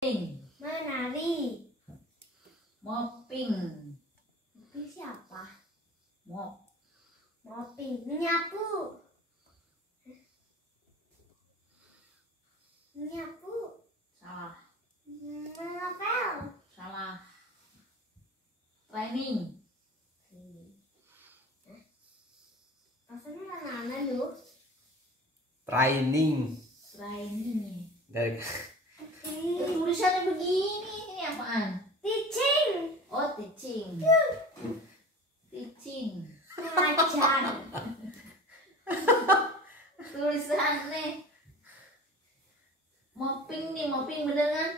Menari. Mopping. Mopping siapa? Mopping. Menyapu. Menyapu. Salah. Mengepel. Salah. Training. Rasanya mana lu? Training. Dari Tulisannya begini, ini apaan? Teaching. Oh, teaching. Teaching. Mengajar. Tulisannya mopping nih, mopping bener kan?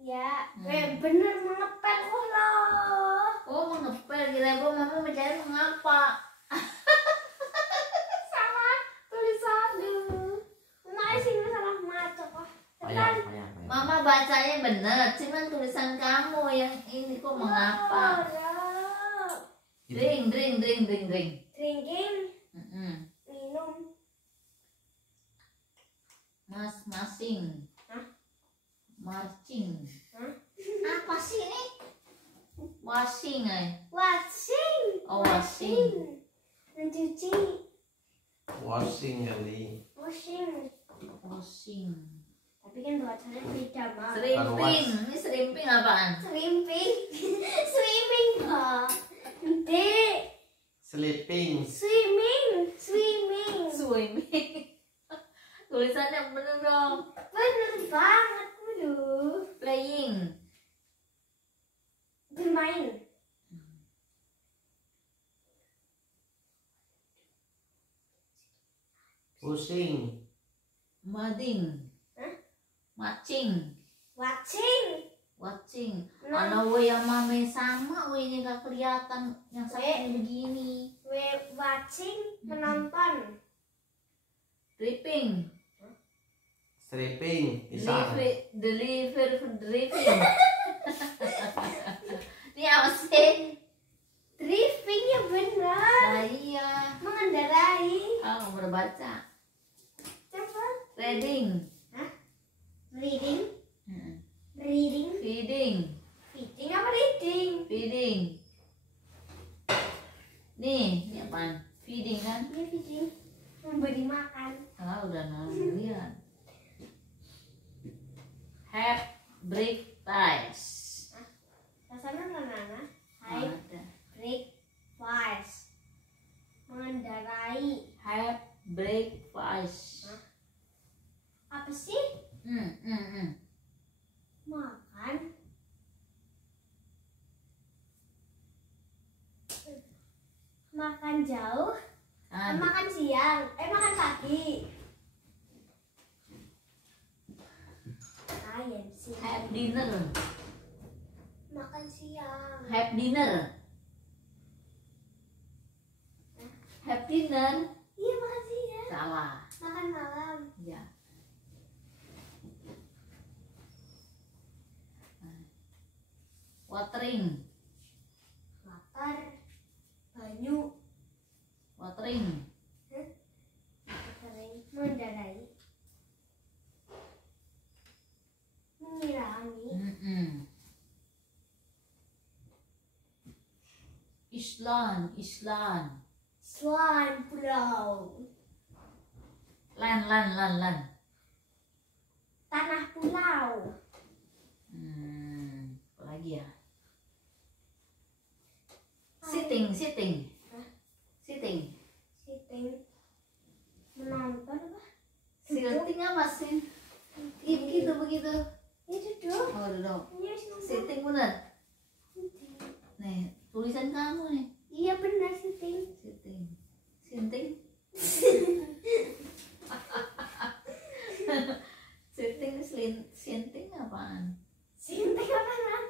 Ya, bener mengepel loh. Oh, mengepel, kira gua mama mencari mengapa? Salah tulisan lu. Mak sih salah macam kok. payah. Mama bacanya bener, cuman tulisan kamu yang ini kok mengapa? Drink. Drinking. Minum. Masing. Hah? Marching. Hah? Apa sih ini? Washing, Washing. Oh, washing. Mencuci. Washing kali. Washing. Washing. Tapi kan bacanya beda, Mak. Shrimping. Ini shrimping apaan? Swimming. Swimming, Pak. Dek. Sleeping. Swimming. Tulisannya bener dong. Bener banget dulu. Playing. Bermain. Pusing. Mudding. Hah? Matching. Watching. Mana we yang mame sama we ini gak kelihatan yang satunya begini. Watching. Menonton. Dripping. Sleeping. Bisa. Driving. Ini apa sih? Driving ya benar. Nah, iya. Mengendarai. Oh, berbaca. Coba. Reading. Reading. Feeding. Feeding apa reading? Feeding. Nih, ini apaan? Feeding kan? Iya feeding. Memberi makan. Ah, udah lihat. Have breakfast. Rasanya mana? Ada. Breakfast. Mengendarai. Have breakfast. Apa sih? Makan. Makan jauh. Makan siang. Makan pagi. Ayam sih. Have dinner. Makan siang. Have dinner. Have dinner. Iya makan siang. Salah. Makan malam. Ya. Watering. Lapar. Banyu. Watering. Kering. Mengendarai. Menyirami. Island. Swan pulau. Land. Tanah pulau. Apa lagi ya? Sitting. Sitting. Menonton apa? Sitting apa sih? Begitu. Ya duduk. Oh, duduk. Iya nonton. Sitting bener. Nih, tulisan kamu nih. Iya benar sitting. Sinting. Sinting apaan? Sitting apa kan?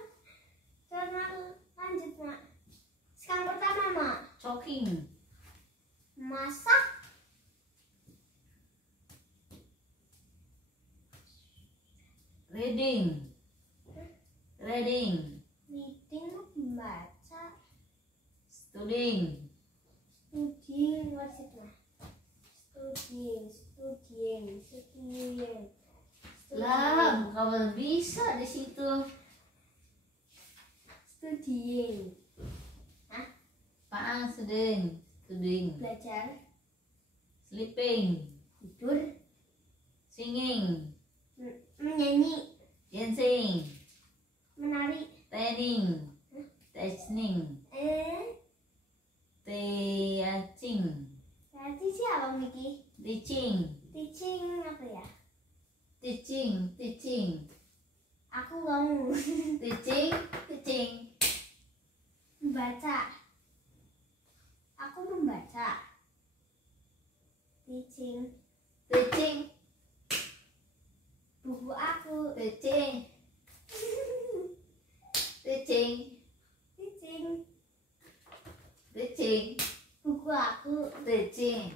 Coba lanjut mak. Sekarang pertama mak. Choking. Masak. Reading. Reading membaca. Studying. Maksudnya studying Lah, kamu bisa di situ. Studying. Apaan studying? Studying. Belajar. Sleeping. Tidur. Singing. Menyanyi. Dancing. Menari. Tanning. Dancing. Teaching. Berarti siapa Miki? Teaching. Teaching apa ya? Teaching. Aku kamu. Teaching. Membaca. Aku membaca. Teaching. Buku aku. Teaching. Buku aku. Teaching.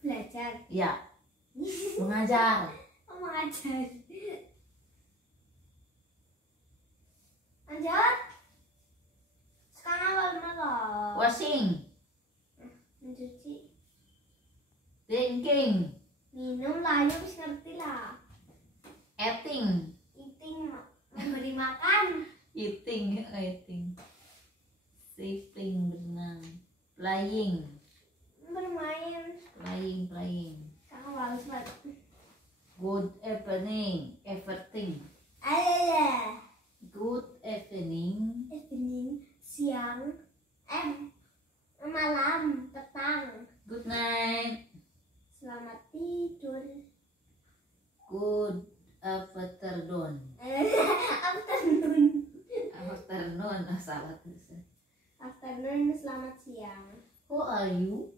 Belajar. Ya. Mengajar. Oh, mengajar. Lanjut. Sekarang apa makan? Washing. Mencuci. Drinking. Minum lah, ya harus ngerti lah. Eating. Eating, memberi makan. Eating. Sleeping, berenang. Playing. Bermain. Playing. Kamu harus buat. Good evening. Everything. Ayolah. Good evening. Evening, siang, malam, petang. Good night. Selamat tidur. Good afternoon. Afternoon. Afternoon. Salah tulisan. Afternoon, selamat siang. Who are you?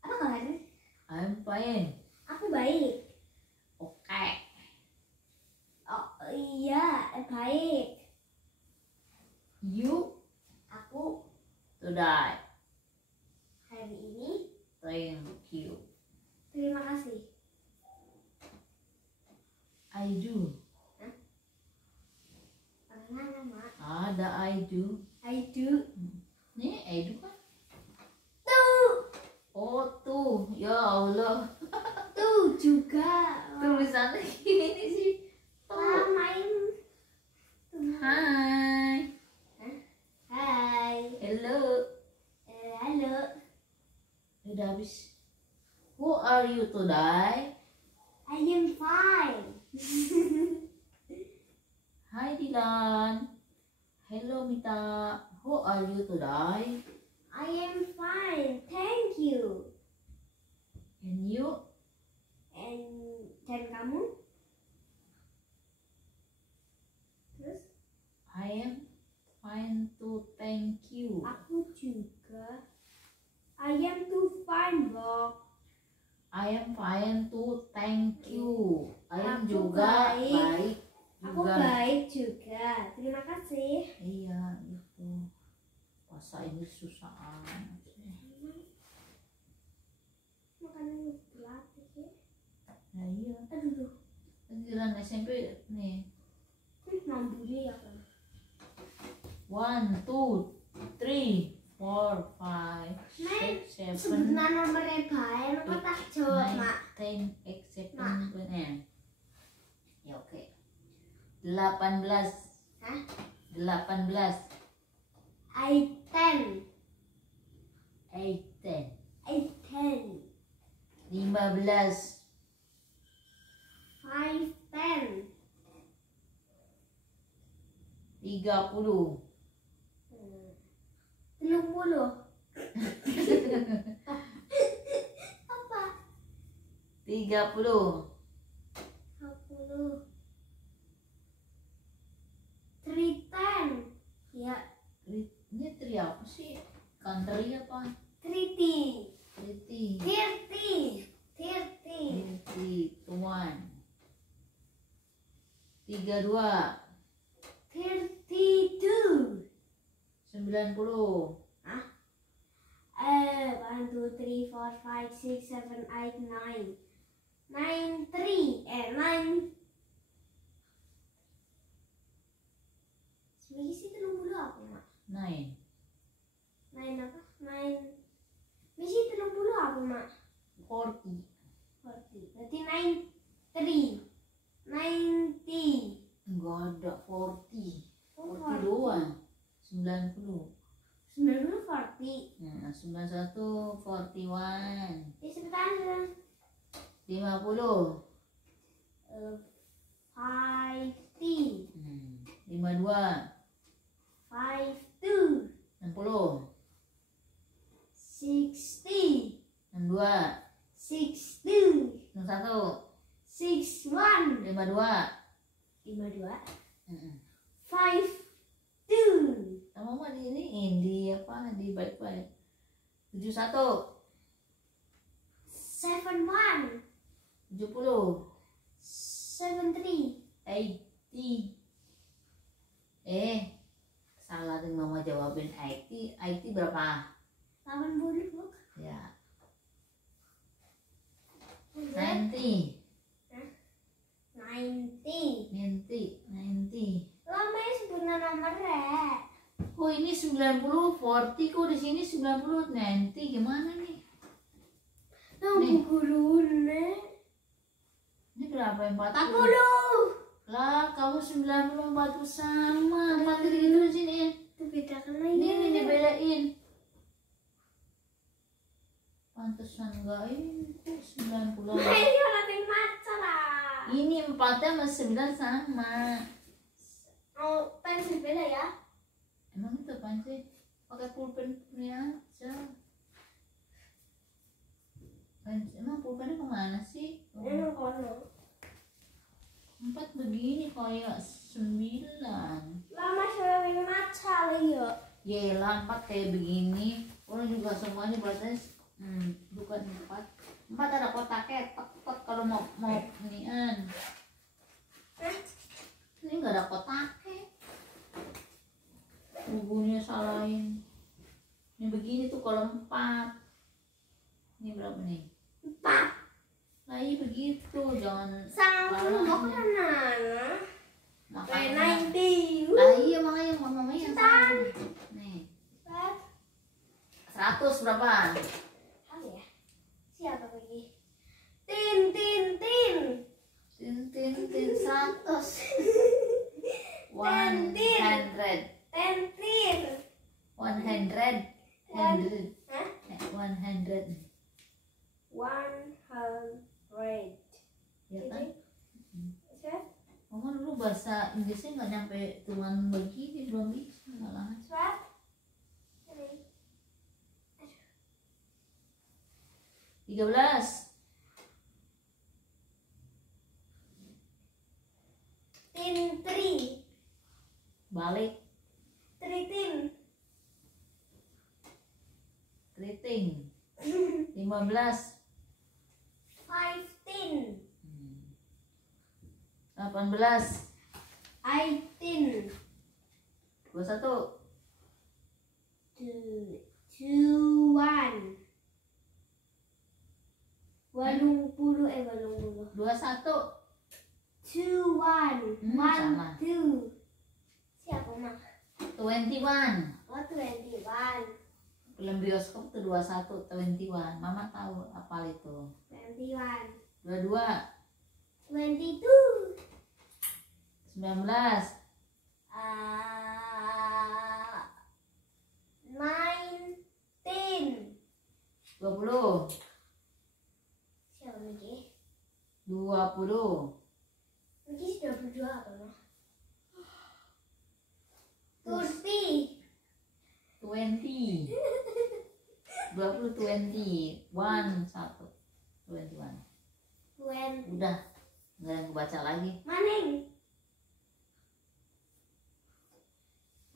Apa kabar? I'm fine. Aku baik. Okay. Oh iya, baik. You Aku today. hari ini. Thank you. Terima kasih. I do. Bagaimana, Mak? Ada I do. I do. Nih I do kan? Tuh. Oh tuh. Ya Allah. Tuh juga. Tulisannya gini sih. Wah, main. Tuh. Hai. Hai. Hello. Halo. Udah habis. Who are you today? I am fine. Hi Dylan. Hello Mita. Who are you today? I am fine. Thank you. And you? Dan kamu? Terus? I am fine too. Thank you. Aku juga. I am too fine, Bob. I am fine too. Thank you. I am Aku juga baik. baik Aku juga. baik juga. Terima kasih. Iya itu. Bahasa Inggris susah amat sih. Makanan harus dilatih ya. Nah iya. Aduh. Pelajaran SMP nih. Namburi ya kan. 1, 2, 3, 4, 5, 6, 7, Sebenarnya nomornya baik. Apa tak jawab, Mak? 9, 10, 8, 7, ya oke. 18. Hah? 18. I 10. 18. I 10. 15. 5 10. 30. 30. Apa? 30. 30. 310. Ya, Ini tri apa sih? Country apa? 30. 30. 30. 30. 31. 32. 32. 90. 1 2 3 4 5 6 7 8 9. 9 3. 9. Misi 30 apa, Mak? 9. 9 apa? 9. Misi 30 apa, Mak? 40. 40. Berarti 9 91, 41. Ya sebentar. 50. 50. 52. 52. 60. 60. 62. 62. 61. 61. 52. 52. Mm-mm. 52. Sama mama di ini di apa di baik-baik. 71. 71. 70. 73. 80. Salah tuh mama jawabin 80. 80 berapa? 80 bu. Ya. 90. 90. 90. Lama ya sebenarnya nomornya. Oh ini 90, 40 kok di sini 90, 90 gimana nih? Nomor gurunya. Ini berapa yang 40? 40. Lah kamu 90 40 sama 40 gitu di sini. Itu beda kan Ini dibedain. Pantesan enggak ini 90. Ayo nanti maca lah. Ini 4 sama 9 sama. Oh, pensil beda ya? Emang itu apaan sih? Pakai pulpen ini aja. Emang pulpennya kemana sih? Emang kono. 4 begini kayak 9. Lama sering maca lah ya. Yelah 4 kayak begini. Orang juga semuanya berarti bukan 4. 4 ada kotaknya tek kalau mau inian. Ini nggak ada kotaknya. Bukunya salahin. Ini begini tuh kalau 4. Ini berapa nih? 4. Lah iya begitu, jangan Sama salah. mau kemana? Makanya. 90. Lah iya makanya mama yang salah. Nih, 100 berapa? Apa ya? Siapa lagi? Tin tin tin. Tin 100. 100. Tentir. 100. Hah? 100. 100. Ya kan? Set. Mama dulu bahasa Inggrisnya nggak nyampe hitungan begini, belum bisa malahan. Set. Ini. 13. Tin tri. Balik. Tritin. Keriting. 15. 15. 18. 18. 21. 21. 80 80. 21. 21. Sama. 2. Siapa mah? 21. Oh 21. Film bioskop tuh 21, 21. Mama tahu apa itu. 21. 22. 22. 19. 19. 20. Siapa lagi? 20. Lagi sudah berdua apa mah? 30. 20. 20, 20. 1, 1. 21. 20. Udah. Nggak yang baca lagi. Maning.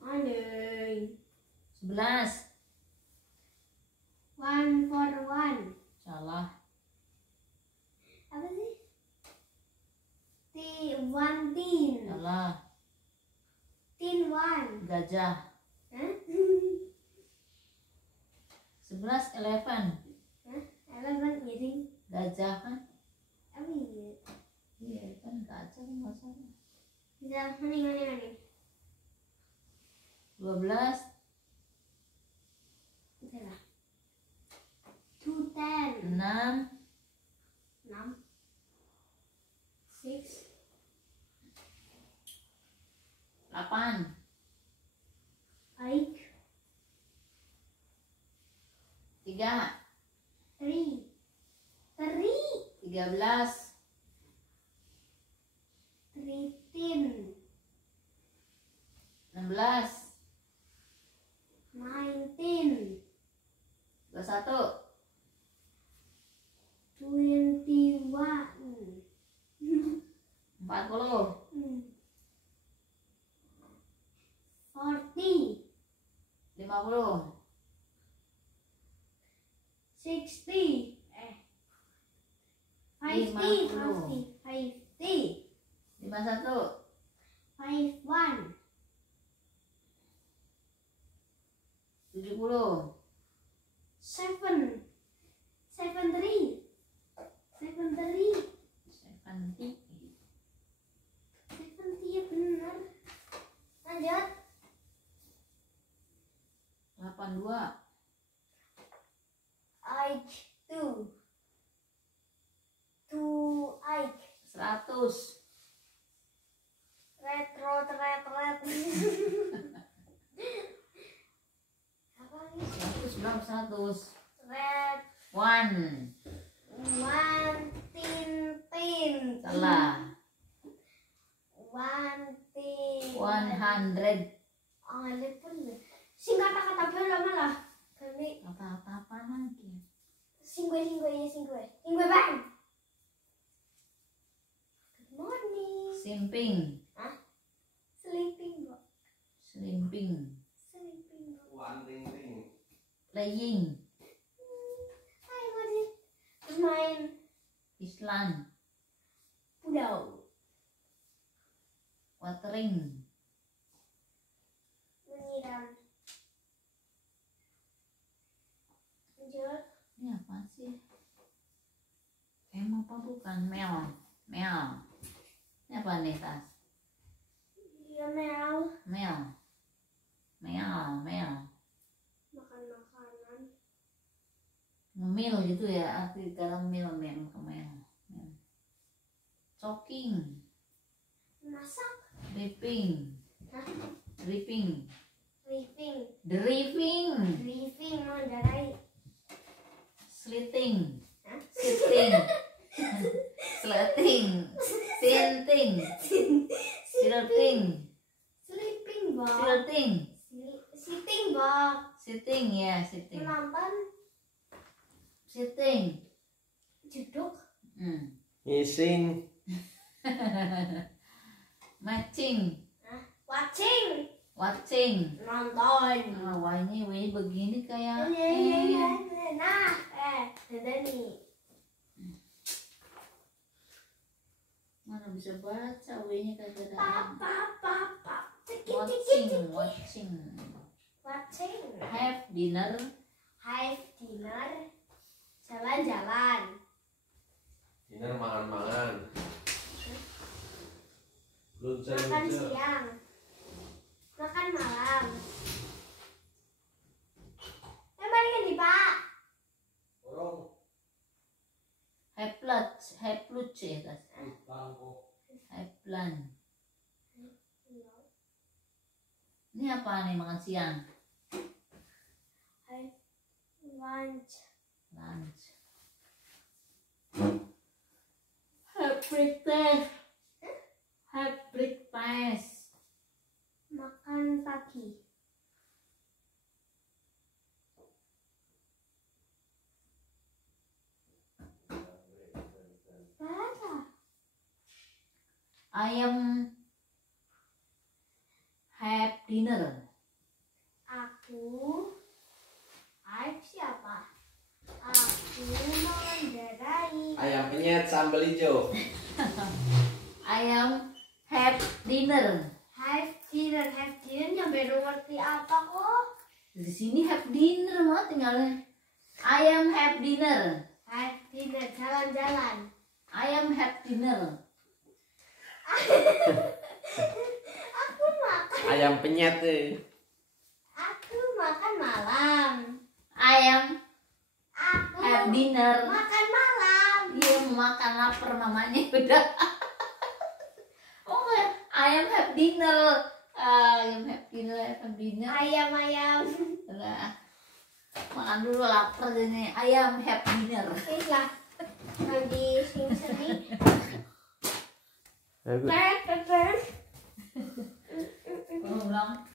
Maning. 11. 1 for 1. Salah. Apa sih? One tin. Salah. Tin 1. Gajah. Hah? 11, 11. Hah? 11 miring. Gajah kan? Apa ini? Iya kan gajah kan masalah. Bisa maning. 12. Salah. 2 10. 6. 6. 6. 8. 8. 13, 13, 16, 19, 21, 21, 40, 40, 50, 60, 50, 50, 50, 51, 51, 70, 7, 73, 73, 70, 70 ya benar. Lanjut. 82, Ike 2 Ike 100, retro apa nih 100 berapa 100? red 1, tin salah. tin 100, oh lepun sing kata-kata bola malah kami kata-kata apa lagi? sing gue bang. Good morning. Simping, Sleeping kok. slimping, Kok. One ring ring. playing, Hai masih terus main island, pulau watering, menyiram. Lanjut. ini apa sih? Apa bukan? Mel. Ini apa nih tas? Iya Mel. Makan makanan. Ngemil gitu ya, arti dalam mil. Choking, Masak. dripping, Hah? dripping, Driving. driving, Mengendarai. slitting, Hah? sitting, sleting, sinting, silting, Sleeping bang. silting, Sitting bang. sitting ya, sitting, Menonton. sitting, Duduk. Missing. matching, Watching. watching. Nonton. Wah ini begini kayak Iya. Nah, ada nih. mana bisa baca W-nya kagak ada. Papa. Watching, Watching. have dinner, Have dinner. Jalan-jalan. Dinner mangan-mangan. Lunch. Makan siang. Makan malam. Balikin di Pak. Orang have lunch ya tas, have lunch. Ini apa nih makan siang? Have lunch. Lunch. Have breakfast. Have breakfast. Makan pagi. Parah. I am have dinner. Aku siapa? Aku mengendarai. ayam penyet sambal hijau. I am have dinner. Have dinner nyampe ngerti apa kok? Di sini have dinner mah tinggalnya. I am have dinner. Have dinner jalan-jalan. I am have dinner. Aku makan. Ayam penyet tuh. Aku makan malam. I am Aku have dinner. makan malam. Dia mau makan lapar mamanya udah. Oh I am have dinner. I am have dinner. Ayam. Udah. Makan dulu lapar ini. I am have dinner. Lah. di sini. Bagus. Pepper. Kalau ulang